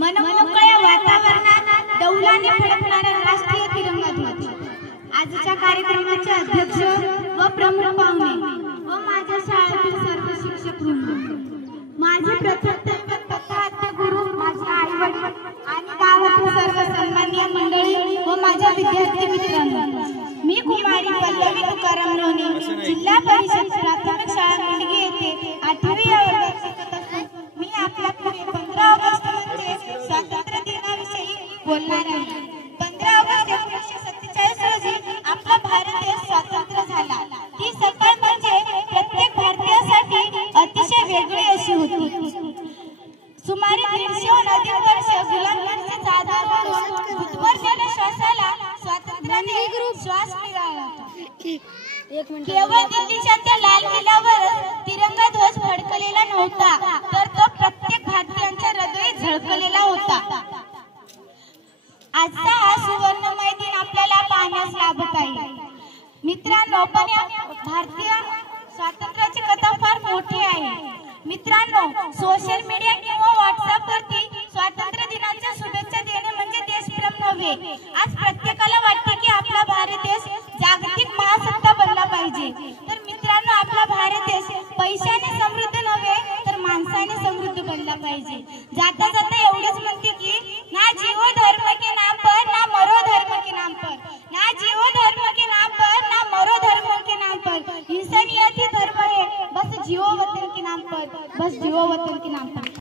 मनमोकळ्या वातावरणात डौलाने फडकणारा राष्ट्रीय तिरंगा ध्वज। आजच्या कार्यक्रमाचे अध्यक्ष व प्रमुख पाहुणे व माझ्या शाळेतील सर्व शिक्षक वृंद, माझे प्रथम तथागत गुरु, माझे आई वडील आणि गावातील सर्व सन्माननीय मंडळी व माझ्या विद्यार्थी मित्रांनो, मी कुमारी पल्लवी तुकाराम लोणे, जिल्हा परिषद प्राथमिक शाळा मुंडगी येथे 8वी या वर्गात शिकत असून मी आपल्या पुढे 15 ऑगस्ट म्हणजे स्वातंत्र्य दिनाविषयी बोलणार आहे। 15 ऑगस्ट 1947 रोजी आपला भारत देश स्वतंत्र झाला। ती सकाळ म्हणजे प्रत्येक भारतीयासाठी अतिशय वेगळी अशी होती। सुमारे 150 अधिक वर्ष गुलामीचे चादर ओढून बुधवार श्वासाला स्वातंत्र्याने श्वास मिळाला। केवळ दिल्लीच्या त्या लाल किल्ल्यावर तिरंगा ध्वज फडकलेला नव्हता, तर तो प्रत्येक भारतीयांच्या हृदयात झळकलेला होता। आजचा हा सुवर्णमय दिन आपल्याला पाहण्यास लाभत आहे। मित्रांनो, पण या भारतीय स्वातंत्र्याची कथा फार मोठी आहे। मित्रांनो, सोशल मीडिया किंवा व्हॉट्सअप वरती स्वातंत्र्य दिनाच्या शुभेच्छा देणे म्हणजे देशप्रेम नव्हे। आज प्रत्येकाला वाटते की आपला भारत देश जागतिक महासत्ता बनला पाहिजे। तर मित्रांनो, आपला भारत देश पैशाने समृद्ध नव्हे तर माणसाने समृद्ध बनला पाहिजे। जाता जाता एवढेच म्हणते की ना जीवो धर्म के नाम पर ना मरो धर्म के नाम पर, ना जीवो धर्म के नाम पर ना मरो धर्म के नाम पर, इंसानियत ही धर्म है, बस जियो वतन के नाम पर, बस जियो वतन